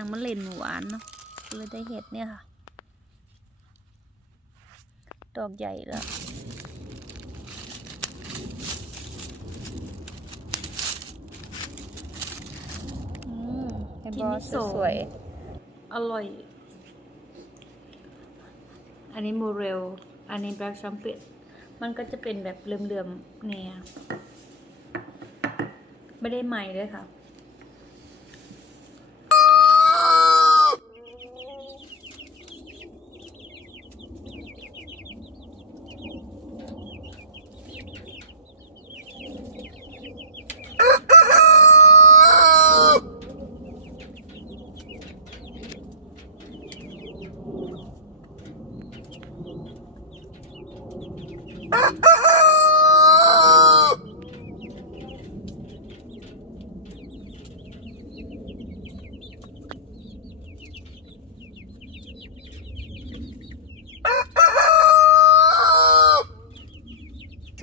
างมันเล่นหวานเนาะเลยได้เห็ดเนี่ยค่ะ ดอกใหญ่แล้วอืมเห็นบอสสวยๆอร่อย อันนี้โมเรล อันนี้แบล็กชัมเปตมันก็จะเป็นแบบเหลื่อมๆเนี่ย ไม่ได้ใหม่เลยค่ะ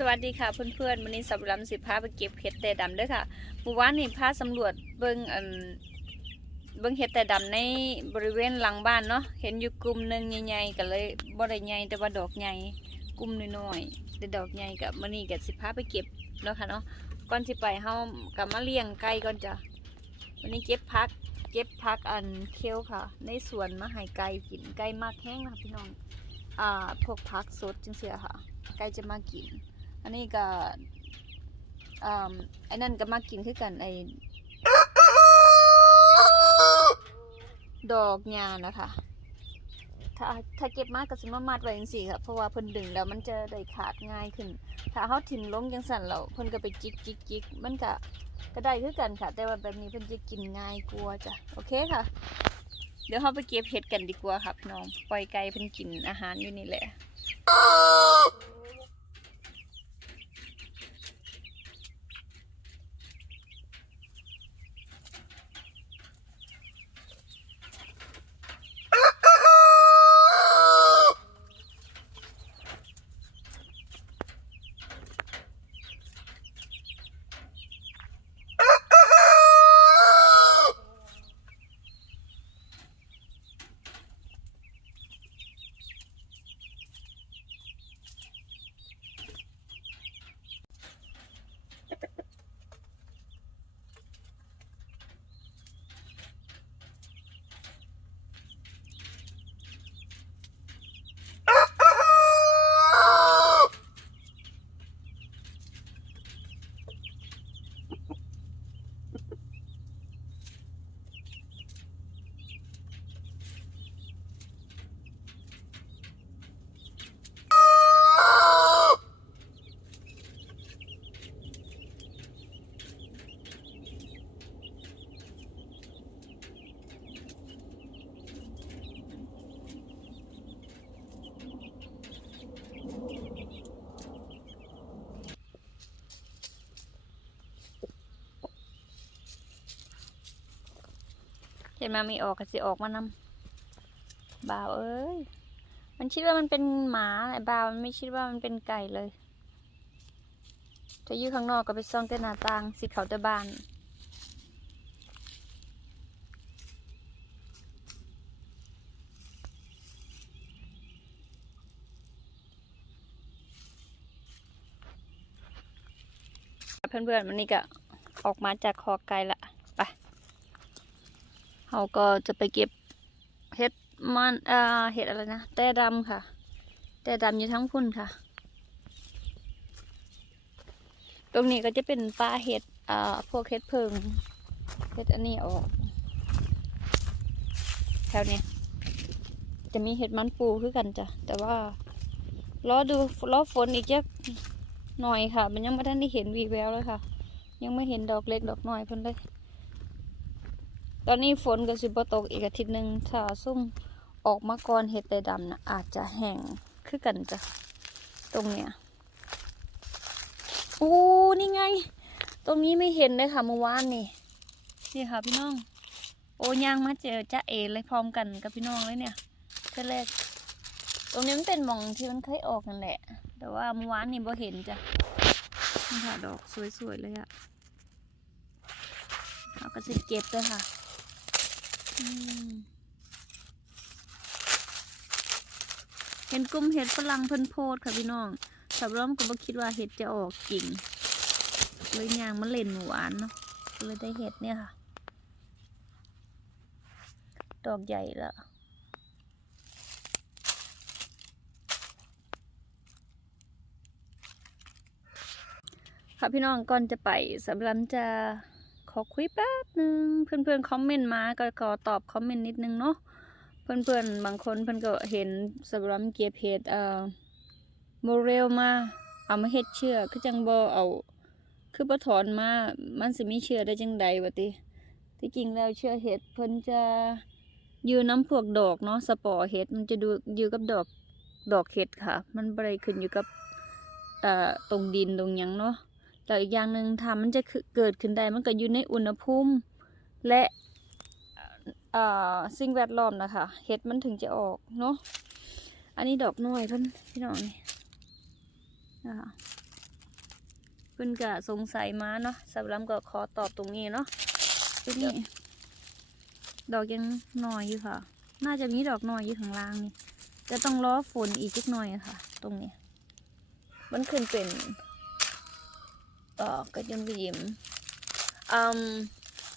สวัส ดีค่ะเพื่อนๆวันนี้สับรำสิพาไปเก็บเห็ดแต่ดำด้วยค่ะเมื่อวานนี่พาสำรวจเบิ่งอันเบิ่งเห็ดแต่ดำในบริเวณหลังบ้านเนาะเห็นอยู่กลุ่มหนึ่งใหญ่ๆก็เลยบ่ได้ใหญ่แต่ว่าดอกใหญ่กลุ่มน้อยๆแต่ดอกใหญ่กับมื้อนี้ก็สิพาไปเก็บเนาะค่ะเนาะก่อนสิไปเฮาก็มาเลี้ยงไก่ก่อนจ้ะวันนี้เก็บพักเก็บพักอันเคี้ยวค่ะ ในสวนมาให้ไก่กินไก่มากแห้งนะคะพี่น้องอ่าพวกพักสดจังเสียค่ะไก่จะมากิน อันนี้ก็อ่าไอ้นั่นก็มากินคือกันไอ้ดอกหญ้านะคะ ถ้าถ้าเก็บมากก็สิมามัดไว้จังซี่ค่ะ เพราะว่าเพิ่นดึงแล้วมันจะได้ขาดง่ายขึ้น ถ้าเฮาถิ่มลงจังสั่นแล้วเพิ่นก็ไปจิกจิกจิกมันก็ก็ได้คือกันค่ะ แต่ว่าแบบนี้เพิ่นจะกินง่ายกลัวจ้ะ โอเคค่ะ เดี๋ยวเฮาไปเก็บเห็ดกันดีกว่าค่ะพี่น้อง ปล่อยไก่เพิ่นกินอาหารอยู่นี่แหละ เห็นมามีออกก็สิออกมานำบ่าวเอ้ย มันคิดว่ามันเป็นหมาไอ้บ่าวมันไม่คิดว่ามันเป็นไก่เลยจะอยู่ข้างนอกก็ไปซ่องแต่หน้าต่างสิเขาแต่บ้านเพื่อนๆวันนี้ก็ออกมาจากคอไก่ละ เราก็จะไปเก็บเห็ดมันเอ่อเห็ดอะไรนะแต่ดำค่ะ แต่ดำอยู่ทั้งพุ่นค่ะ ตรงนี้ก็จะเป็นปลาเห็ดอ่าพวกเห็ดเพิงเห็ดอันนี้ออกแถวเนี้ยจะมีเห็ดมันปูคือกันจ้ะแต่ว่ารอดูรอฝนอีกจักหน่อยค่ะ มันยังไม่ทันได้เห็นวีแววเลยค่ะ ยังไม่เห็นดอกเล็กดอกน้อยเพิ่นเลย ตอนนี้ฝนก็สิบ่ตกอีกอาทิตย์หนึ่งถ้าซุ่มออกมาก่อนเห็ดแต่ดำนะอาจจะแห้งคือกันจ้ะตรงเนี้ยโอ้นี่ไง ตรงนี้ไม่เห็นเลยค่ะเมื่อวานนี่นี่ค่ะพี่น้อง โอ้ยางมาเจอจ้าเอเลยพร้อมกันกับพี่น้องเลยเนี่ยเท่แรกตรงนี้มันเป็นหมองที่มันเคยออกนั่นแหละ แต่ว่าเมื่อวานนี่บ่เห็นจ้ะนี่ค่ะดอกสวยๆเลยอะเราก็จะเก็บด้วยค่ะ เห็นกลุ่มเห็ดฝรั่งเพิ่นโพดค่ะพี่น้องสับร้อมก็บ่คิดว่าเห็ดจะออกกิ่งเลยยางมันเล่นหวานเนาะเลยได้เห็ดเนี่ยค่ะ ดอกใหญ่ละค่ะพี่น้องก่อนจะไปสำหรับจะ ขอคุยแป๊บหนึ่งเพื่อนๆคอมเมนต์มาก็ขอตอบคอมเมนต์นิดนึงเนาะเพื่อนๆบางคนเพื่อนก็เห็นสำหรับเกียบเห็ดเอ่อโมเรลมาเอามาเฮ็ดเชื่อคือจังบ่เอา คือบ่ถอนมามันสิมีเชื่อได้จังใดวะติที่จริงแล้วเชื่อเห็ดเพิ่นจะอยู่น้ำพวกดอกเนาะสปอร์เห็ดมันจะดูอยู่กับดอกดอกเห็ดค่ะ มันบ่ได้ขึ้นอยู่กับเอ่อตรงดินตรงยังเนาะ แล้วอีกอย่างหนึ่งถ้ามันจะเกิดขึ้นได้มันก็อยู่ในอุณหภูมิและสิ่งแวดล้อมนะคะเห็ดมันถึงจะออกเนาะอันนี้ดอกน้อยเพิ่นพี่น้องนี่นะคะเพิ่นก็สงสัยมาเนาะสำหรับก็ขอตอบตรงนี้เนาะที่นี้ดอกยังน้อยอยู่ค่ะ น่าจะมีดอกน้อยอยู่ข้างล่างนี่จะต้องรอฝนอีกสักหน่อยะค่ะ ตรงนี้ มันขึ้นเป็น เอ่อกระยมกระยิมอืม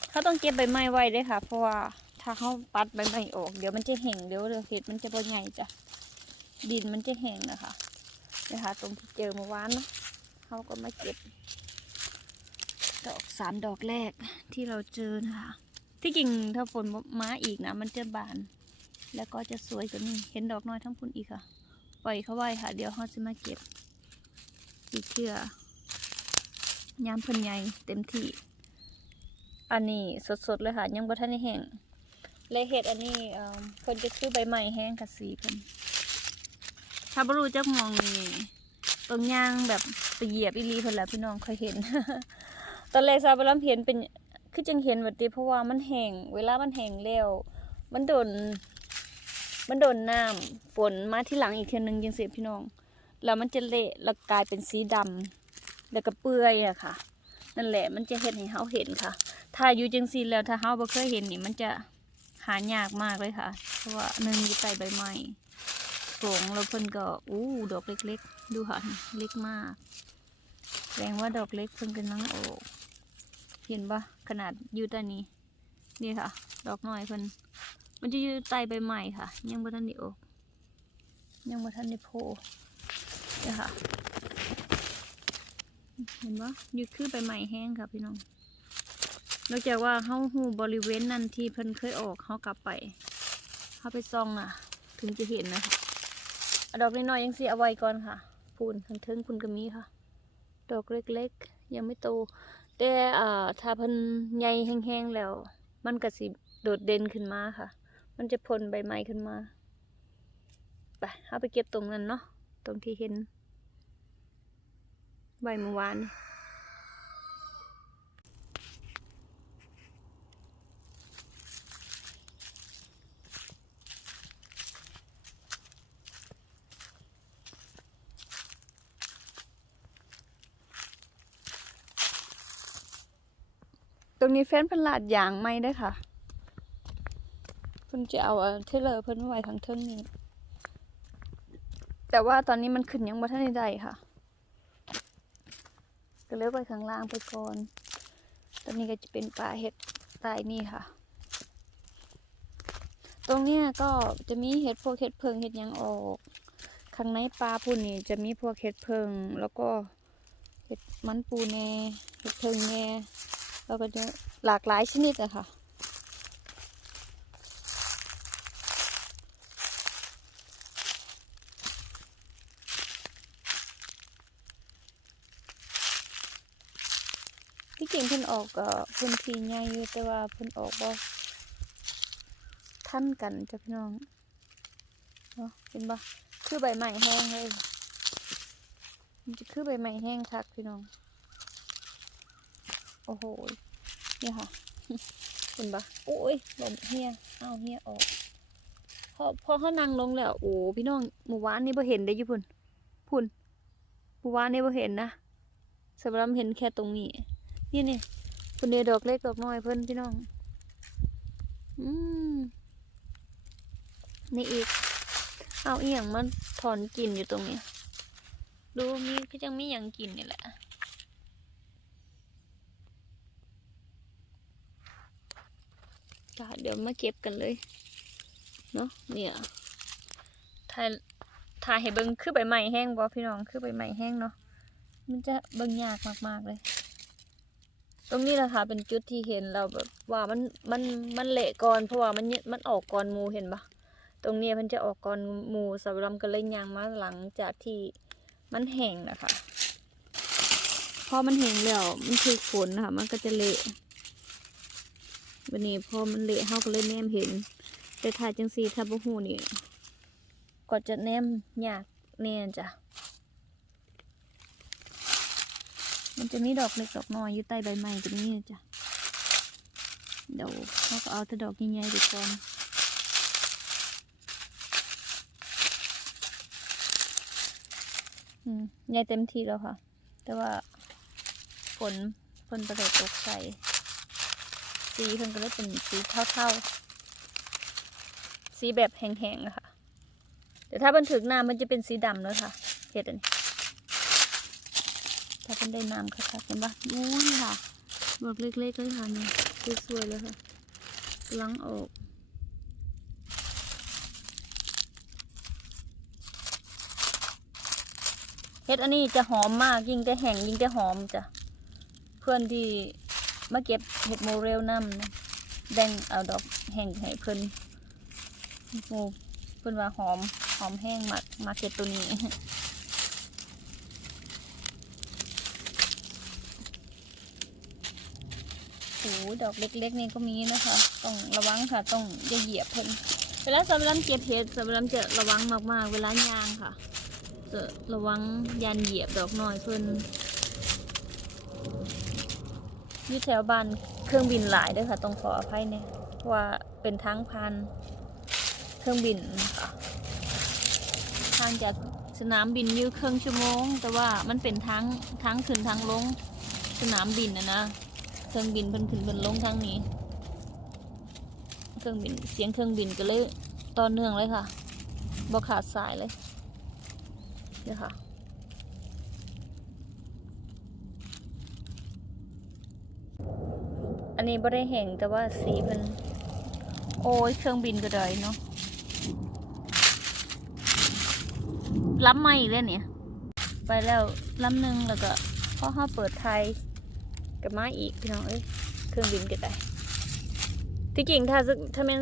เขาต้องเก็บใบไม้ไว้ด้วยค่ะ เพราะว่าถ้าเขาปัดใบไม้ออก เดี๋ยวมันจะแห้งเดี๋ยวเดี๋ยวเห็ดมันจะบ่ใหญ่จ้ะดินมันจะแห้งนะคะนะคะ ตรงที่เจอเมื่อวานเนาะเขาก็มาเก็บดอกสามดอกแรกที่เราเจอนะคะ ที่จริงถ้าฝนมาอีกนะมันจะบาน แล้วก็จะสวยกว่านี้เห็นดอกน้อยทั้งพุ่นอีกค่ะ ปล่อยเขาไว้ค่ะ เดี๋ยวเขาจะมาเก็บอีกเทื่อ ยามเพิ่นใหญ่เต็มที่ อันนี้สดๆเลยค่ะ ยังบ่ทันได้แห้งและเห็ดอันนี้เพิ่นจะคือใบใหม่แห้งค่ะสีเพิ่นถ้าบ่รู้จักมองนี่ตรงย่างแบบไปเหยียบอีลีเพิ่นแหละพี่น้องเคยเห็น ตอนแรกซาบลัมเห็นเป็นคือจังเห็นแบบนี้เพราะว่ามันแห้งเวลามันแห้งแล้ว มันโดน มันโดนน้ำฝนมาที่หลังอีกเทียนึงยังเสียพี่น้อง แล้วมันจะเละแล้วกลายเป็นสีดำ แล้วก็เปื่อยอะค่ะ นั่นแหละมันจะเห็นให้เฮาเห็นค่ะ ถ้าอยู่จังซีแล้วถ้าเฮาบ่เคยเห็นนี่มันจะหายากมากเลยค่ะ เพราะว่าหนึ่งอยู่ใต้ใบไม้สองแล้วเพิ่นก็อู้ดอกเล็กๆ ดูค่ะเล็กมากแสดงว่าดอกเล็กเพิ่นกำลังออกเห็นปะขนาดอยู่ใต้นี้นี่ค่ะ ดอกน้อยเพิ่นมันจะอยู่ใต้ใบไม้ค่ะ ยังบ่ทันได้ออกยังบ่ทันได้โผล่นี่ค่ะ เห็นปะอยู่คือใบไม้แห้งค่ะพี่น้องนอกจากว่าเฮาหูบริเวณนั้นที่เพิ่นเคยออกเฮากลับไปเฮาไปซองอะ ถึงจะเห็นนะคะดอกน้อยๆยังสิเอาไว้ก่อนค่ะพูนทันเทิงคุณก็มีค่ะ ดอกเล็กๆ ยังไม่โต แต่อ่าถ้าเพิ่นใหญ่แห้งๆแล้ว มันก็สิโดดเด่นขึ้นมาค่ะ มันจะพ่นใบไม้ขึ้นมาไปเอาไปเก็บตรงนั้นเนาะตรงที่เห็น ใบเมื่อวานตรงนี้แฟนพันลาดยางไม่ได้ค่ะเพิ่นจะเอาเทเลอร์เพิ่นไว้ทางเทิงนี้ แต่ว่าตอนนี้มันขึ้นยังบ่ทันได้ได้ค่ะ ก็เลยไปข้างล่างไปก่อน ตอนนี้ก็จะเป็นป่าเห็ดใต้นี่ค่ะ ตรงเนี้ยก็จะมีเห็ดพวกเห็ดเพิงเห็ดยังออก ข้างในป่าพุ่นนี่จะมีพวกเห็ดเพิง แล้วก็เห็ดมันปูแน่เห็ดเพิงแหน่แล้วก็จะหลากหลายชนิดอะค่ะ ที่จริงเพิ่น ออกก็พื้นที่ใหญ่อยู่แต่ว่าเพิ่นออกบ่ทันกันจ้ะพี่น้องเนาะเห็นบ่คือใบไม้แห้งเลยมันจะคือใบไม้แห้งคักพี่น้อง โอ้โหเนี่ยค่ะเห็นปะโอ้ยลมเฮียเอาเฮียออก พอพอเขานั่งลงแล้ว โอ้พี่น้องหมู่บ้านนี่บ่เห็นได้ยุพุ่นพุ่นหมู่บ้านนี่บ่เห็นนะสำหรับเห็นแค่ตรงนี้ นี่นี่ คุณเดดอกเล็กดอกน้อยเพิ่นพี่น้องอืมนี่อีก เอาเอียงมันถอนกินอยู่ตรงนี้ ดูมีก็ยังมีอย่างกินนี่แหละจ้ะเดี๋ยวมาเก็บกันเลย เนาะเนี่ยถ่ายถ่ายให้เบิ่งคือใบไม้แห้งบ่พี่น้องคือใบไม้แห้งเนาะมันจะเบิ่งยากมากๆเลย ตรงนี้แหละค่ะเป็นจุดที่เห็นเราแบบว่ามันมันมันเละก่อนเพราะว่ามันมันออกก่อนมูเห็นปะตรงนี้มันจะออกก่อนมูสำหรับก็เลยยางมาหลังจากที่มันแห้งนะคะพอมันแห้งแล้วมันถูกฝนนะคะมันก็จะเละวันนี้พอมันเละเขาก็เลยแนมเห็น แต่ถ่ายจังสีถ้าบ่หูนี่ก็จะแนมยากแน่จ้ะ มันจะมีดอกเล็กดอกน้อยอยู่ใต้ใบไม้ตรงนี้จ้ะ เดี๋ยวเราก็เอาแต่ดอกใหญ่ๆดีก่อนอใหญ่เต็มที่แล้วค่ะ แต่ว่าฝนฝนประเดตกใส่สีเพิ่นก็เลยเป็นสีเทาๆ สีแบบแห้งๆอะค่ะแต่ถ้ามันถึงน้ำมันจะเป็นสีดำแล้วค่ะเห็ดอันนี้ ถ้าเป็นได้น้ำค่ะเห็นปะอู้นี่ค่ะดอกเล็กๆเลยค่ะนี่สวยๆเลยค่ะกำลังออกเห็ดอันนี้จะหอมมากยิ่งแต่แห้งยิ่งแต่หอมจ้ะเพื่อนที่มาเก็บเห็ดโมเรลน้ำนะแบ่งเอาดอกแห้งให้เพื่อนโอ้เพื่อนว่าหอมหอมแห้งมากมาเก็บตัวนี้ โอ้ ดอกเล็กๆนี่ก็มีนะคะ ต้องระวังค่ะ ต้องอย่าเหยียบเพิ่นเวลาสำรับเก็บเห็ดสำรับจะระวังมากๆ เวลายางค่ะ จะระวังยันเหยียบดอกน้อยเพิ่นอยู่แถวบ้านเครื่องบินหลายด้วยค่ะ ต้องขออภัยเนี่ยว่าเป็นทางพันเครื่องบินค่ะทางจากสนามบินอยู่ครึ่องชั่วโมง แต่ว่ามันเป็นทางทางขึ้นทางลงสนามบินนะนะ เครื่องบินเพิ่นขึ้นเพิ่นลงทางนี้ เครื่องบินเสียงเครื่องบินก็เลยต่อเนื่องเลยค่ะบ่ขาดสายเลยเดี๋ยวค่ะอันนี้บ่ได้แห้งแต่ว่าสีมันโอ้ยเครื่องบินก็ได้เนาะล้ำไม่อีกแล้วเนี่ย ไปแล้วล้ำหนึ่งแล้วก็พอเขาเปิดไทย กับมาอีกพี่น้องเอ้ยเครื่องบินก็ได้ที่จริงถ้าถ้าเป็น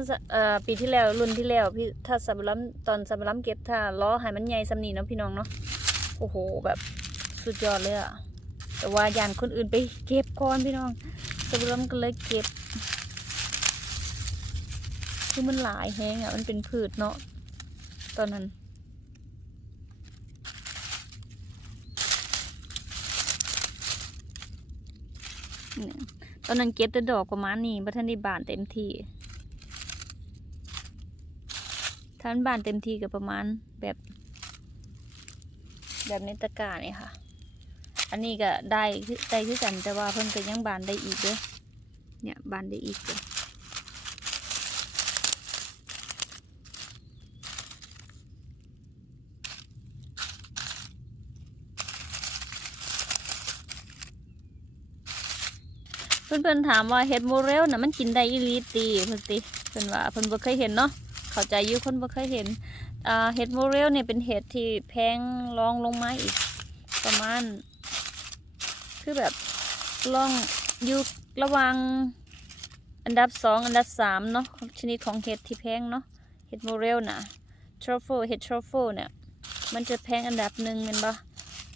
ปีที่แล้วรุ่นที่แล้วพี่ถ้าสับล้ำตอนสับล้ำเก็บถ้าล้อให้มันใหญ่สำนีเนาะพี่น้องเนาะโอ้โหแบบสุดยอดเลยอะแต่ว่าย่านคนอื่นไปเก็บก่อนพี่น้องสับล้ำก็เลยเก็บ คือมันหลายแฮงอะมันเป็นพืชเนาะตอนนั้น เนี่ย ตอนนั้นเก็บแต่ดอกประมาณนี้บัทันได้บานเต็มที่ท่านบานเต็มที่ก็ประมาณแบบ แบบในตะกร้าเนี่ยค่ะ อันนี้ก็ได้ได้คือกันแต่ว่าเพิ่นก็ยังบานได้อีกเด้อเนี่ยบานได้อีกเด้อ เพื่อนเพื่อนๆถามว่าเห็ดโมเรลน่ะมันกินได้อีหลีตีเพิ่อนติเพิ่อนว่าเพิ่อนบ่เคยเห็นเนาะเข้าใจอยู่คนบ่เคยเห็นอ่าเห็ดโมเรลเนี่ยเป็นเห็ดที่แพงรองลงมาอีก ประมาณ คือแบบลองอยู่ระหวังอันดับสองอันดับสามเนาะชนิดของเห็ดที่แพงเนาะเห็ดโมเรลนะทรัฟเฟิลเห็ดทรัฟเฟิลเนี่ยมันจะแพงอันดับหนึ่งเห็นปะ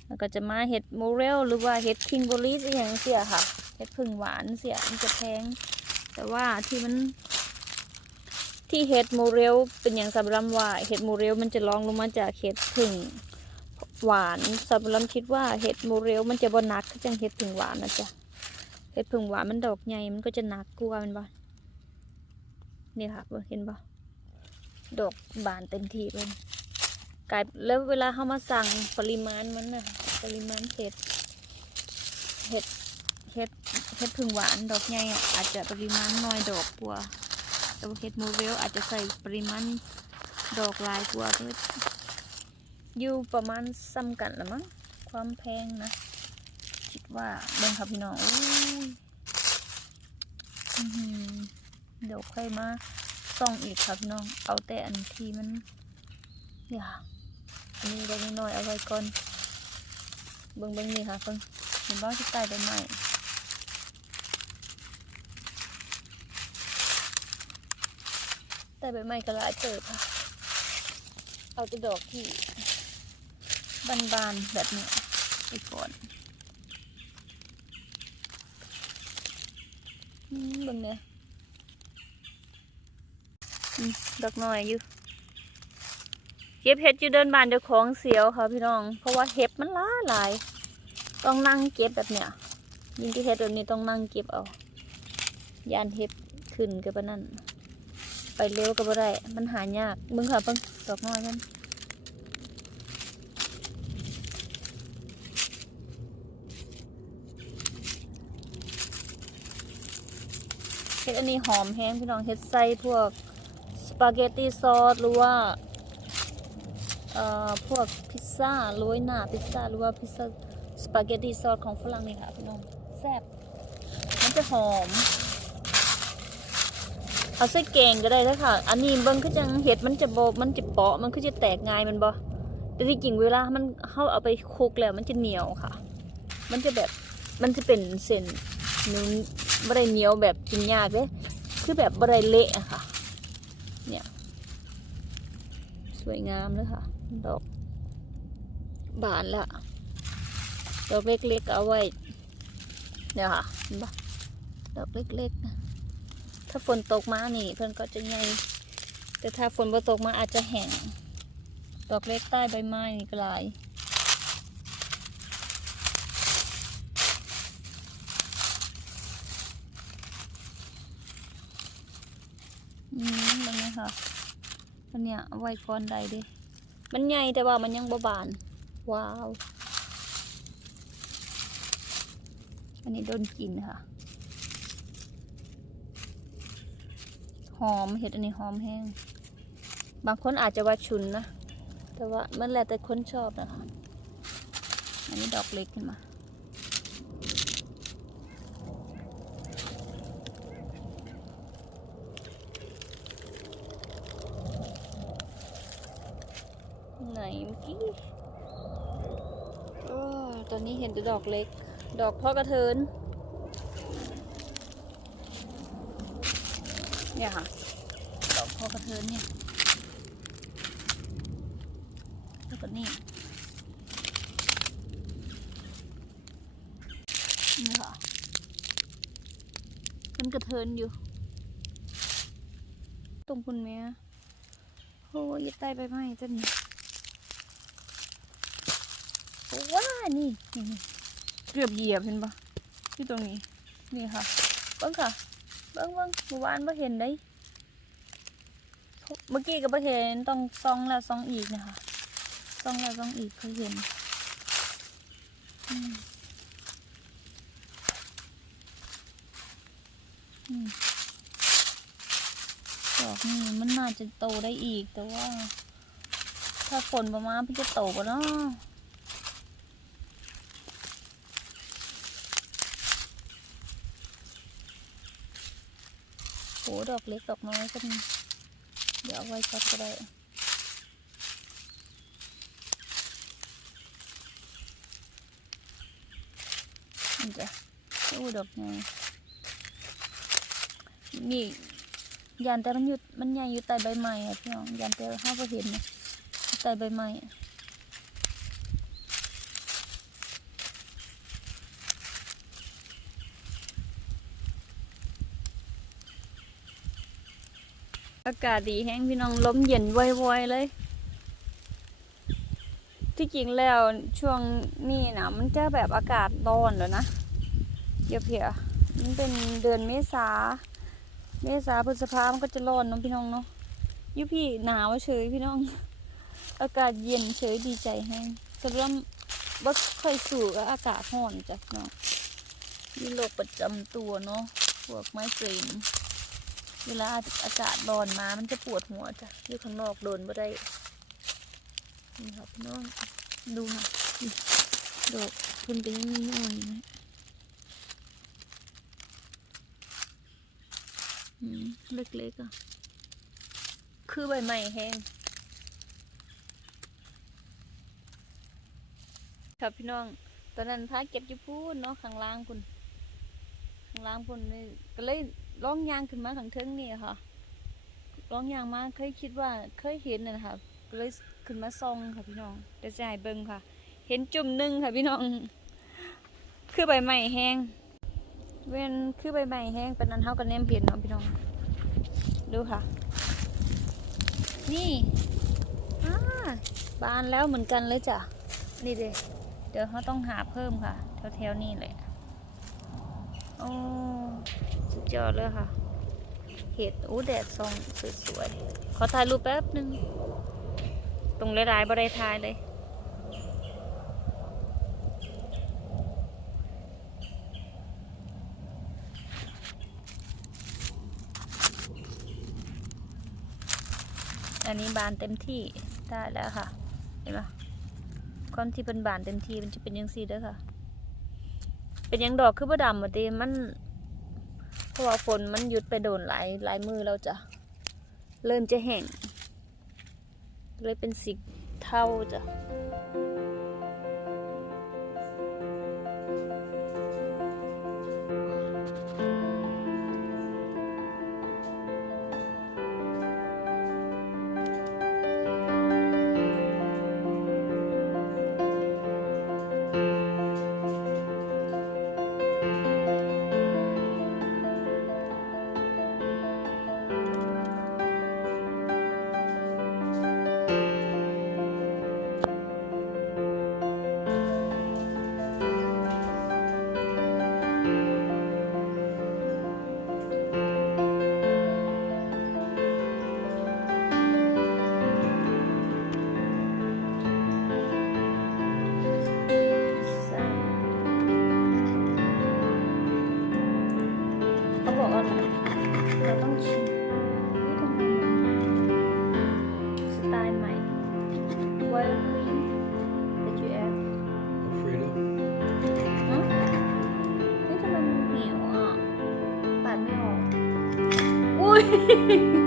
แล้วก็จะมาเห็ดโมเรลหรือว่าเห็ดคิงโบลีสอย่างเสียค่ะ ดผึ่งหวานเสียมันจะแพง แต่ว่าที่มัน ที่เห็ดโมเรลเป็นอย่างสำหรับว่าเห็ดโมเรลมันจะรองลงมาจากเห็ดผึ่งหวานสำหรับคิดว่าเห็ดโมเรลมันจะบหนักจังเห็ดผึ่งหวานนะจ๊ะเห็ดผึ่งหวานมันดอกใหญ่มันก็จะหนักกว่ามันบ่นี่ค่ะเห็นบ่ดอกบานเต็มที่เลยกลายแล้วเวลาเขามาสั่งปริมาณมันน่ะปริมาณเห็ดเห็ด ห็ดพึ่งหวานดอกใหญ่อาจจะปริมาณน้อยดอกกว่าแต่เห็ดโมเวลอาจจะใส่ปริมาณดอกหลายกว่าเพิ่นอยู่ประมาณซ้ำกันละมั้งความแพงนะ คิดว่าเบิ่งค่ะพี่น้องโอ้ยเดี๋ยวค่อยมาส่องอีกค่ะพี่น้อง เอาแต่อันที่มันอย่าอันนี้ได้นิดหน่อยเอาไว้ก่อน เบิ่งเบิ่งนี่ค่ะเพิ่งเห็นบ้าที่ใต้ใบไม้ ใต้ใบไม้ก็หลายเติบค่ะ เอาแต่ดอกที่บานๆแบบนี้ไปก่อนอืมบิ่งเนี่ยดอกน้อยอยู่เก็บเห็ดอยู่เดินบานเจ้าของเสียวค่ะพี่น้อง เพราะว่าเห็ดมันหลาหลาย ต้องนั่งเก็บแบบเนี้ยยิ่งที่เห็ดแบบนี้ต้องนั่งเก็บเอายานเห็ดขึ้นกับปนั่น ไปเร็วก็บ่ได้ มันหายากเบิ่งค่ะเบิ่งดอกน้อยมันเห็ดอันนี้หอมแห้งพี่น้องเห็ดใส่พวกสปาเกตตีซอสหรือว่า เอ่อ พวกพิซซ่าโรยหน้าพิซซ่าหรือว่าพิซซ่าสปาเกตตีซอสของฝรั่งนี่ค่ะพี่น้องแซ่บมันจะหอม เอาใส่แกงก็ได้แล้วค่ะ อันนี้เบิ่งคือจังเห็ดมันจะโบมันจะเปาะมันคือจะแตกง่ายมันบ่แต่ที่จริงเวลามันเข้าเอาไปคลุกแล้วมันจะเหนียวค่ะ มันจะแบบมันจะเป็นเส้นนุ่นบ่ได้เหนียวแบบกินยากเด้คือแบบบ่ได้เละอะค่ะ เนี่ย สวยงามเลยค่ะ ดอก บานละดอกเล็กๆเอาไว้เนี่ยค่ะเห็นปะดอกเล็กๆนะ ถ้าฝนตกมานี่ เพิ่อนก็จะใหญ่แต่ถ้าฝนบ่ตกมาอาจจะแห้งดอกเล็กใต้ใบไม้นี่ก็หลายอืมตรงนี้ค่ะอันเนี้ยไว้ก่อนใดดิมันใหญ่แต่ว่ามันยังบ่บาน ว้าว อันนี้โดนกินค่ะ หอมเห็ดอันนี้หอมแห้ง บางคนอาจจะว่าชุนนะ แต่ว่ามันแล้วแต่คนชอบนะคะ อันนี้ดอกเล็กขึ้นมา ไหนเมื่อกี้เออตอนนี้เห็นแต่ดอกเล็ก ดอกพ่อกระเทิน เนี่ยค่ะดอกพ่อกระเทินเนี่ยแล้วก็นี่นี่ค่ะมันกระเทินอยู่ ตรงคุณแม่โอ้ยใต้ใบไม้ต้นนี้ว้านี่นี่ เกือบเหยียบเห็นปะที่ตรงนี้ นี่ค่ะเบิ้งค่ะ เบิ้งเบิ้งเมื่อวานไม่เห็นได้เมื่อกี้ก็ไม่เห็นต้องซองแล้วซองอีกนะคะซองแล้วซองอีกเคยเห็นอืมอืมดอกนี่มันน่าจะโตได้อีกแต่ว่า ถ้าฝนประมาณมันจะโตปะเนาะ ดอกเล็กดอกน้อยก็มีเดี๋ยวเอาไว้ก่อนก็ได้จ้ะโอ้ดอกใหญ่นี่ยานแต่มันอยู่มันใหญ่อยู่ใต้ใบไม้อะพี่น้องยานแต่ห้าก็เห็นนะอยู่ใต้ใบไม้ อากาศดีแห้งพี่น้องลมเย็นไวๆเลย ที่จริงแล้วช่วงนี้นะมันจะแบบอากาศร้อนแล้วนะเดี๋ยวเพียมันเป็นเดือนเมษา เมษาพฤษภามันก็จะร้อนเน้องพี่น้องเนาะยุพี่หนาวเฉยพี่น้อง อากาศเย็นเฉยดีใจแห้งแต่เริ่มบ่าค่อยสู่กับอากาศร้อนจ้ะพี่น้องมีโรคประจำตัวเนาะพวกไมเกรน เวลาอากาศร้อนมา มันจะปวดหัวจ้ะอยู่ข้างนอกโดนบ่ได้ นี่ครับพี่น้อง ดูค่ะดอกพิ่นก็ยังมีอ่อยู่นะอืมเล็กๆอะ คือใบไม้แห้งครับพี่น้อง ตอนนั้นพาเก็บอยู่พูนเนาะข้างล่างพุ่นข้างล่างพุ่นนี่ก็เลย ร้องยางขึ้นมาข้างเทิงนี่ค่ะร้องยางมาเคยคิดว่าเคยเห็นนะคะเลยขึ้นมาส่องค่ะพี่น้องเดี๋ยวจะให้เบิ่งค่ะ เห็นจุ่มหนึ่งค่ะพี่น้อง คือใบไม้แห้งเว้นคือใบไม้แห้งเป็นอันเท่ากันแนมเพียนเนาะพี่น้อง ดูค่ะ นี่อ่าบานแล้วเหมือนกันเลยจ้ะนี่เดเดี๋ยวเขาต้องหาเพิ่มค่ะ แถวๆนี้เลย อ้สุดยอดเลยค่ะ เห็ดอู้แดดส่องสวยๆ ขอถ่ายรูปแป๊บหนึ่งตรงหลายๆบ่ได้ถ่ายเลยอันนี้บานเต็มที่ได้แล้วค่ะ เห็นไหมความที่เป็นบานเต็มทีมันจะเป็นยังสีเด้อค่ะ เป็นยังดอกคือบ่ดำอ่ดีมันเพราะว่าฝนมันหยุดไปโดนหลายหลายมือแล้วจ้ะเริ่มจะแห้งเลยเป็นสีเทาจ้ะ Bye.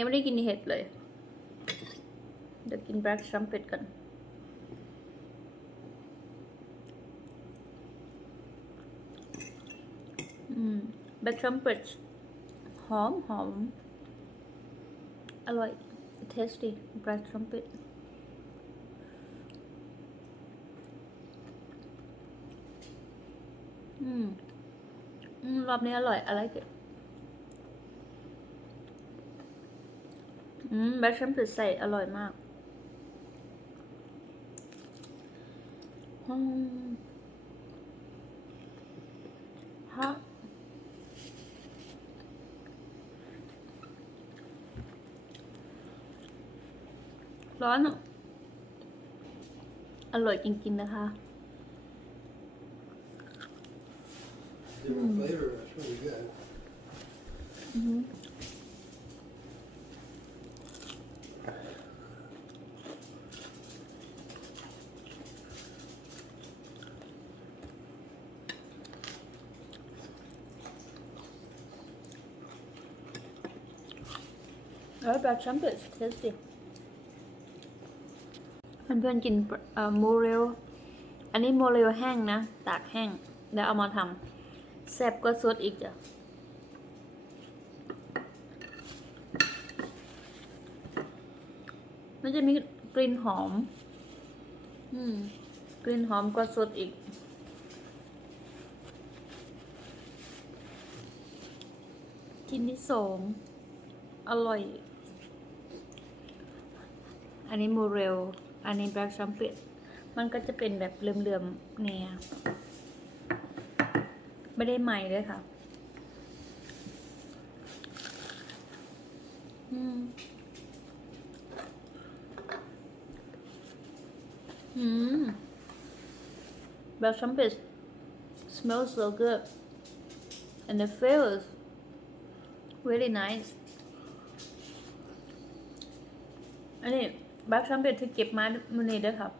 ยังไม่ได้กินเห็ดเลย เดี๋ยวกิน black trumpet กันอืม black trumpet หอมหอม อร่อย tasty black trumpet อืมอืมรอบนี้อร่อยอะไรเกิด อืม black trumpet ใส่อร่อยมากอืมฮะร้อนอะอร่อยจริงๆนะคะ Different flavor. That's really good. แล้วแบบฉันเปิดเทสสิเพื่อนๆกินโมเรล อันนี้โมเรลแห้งนะ ตากแห้ง แล้วเอามาทำแซ่บก็สดอีกจ้ะมันจะมีกลิ่นหอม อืม กลิ่นหอมก็สดอีกกินที่สองอร่อย อันนี้โมเรล อันนี้แบล็กชัมเปตมันก็จะเป็นแบบเหลื่อมๆเนี่ย ไม่ได้ใหม่เลยค่ะ อืม อืม Black trumpet smells so good and the flavors really nice อันนี้ Black trumpet ที่เก็บมามื่อนี้เด้อครับ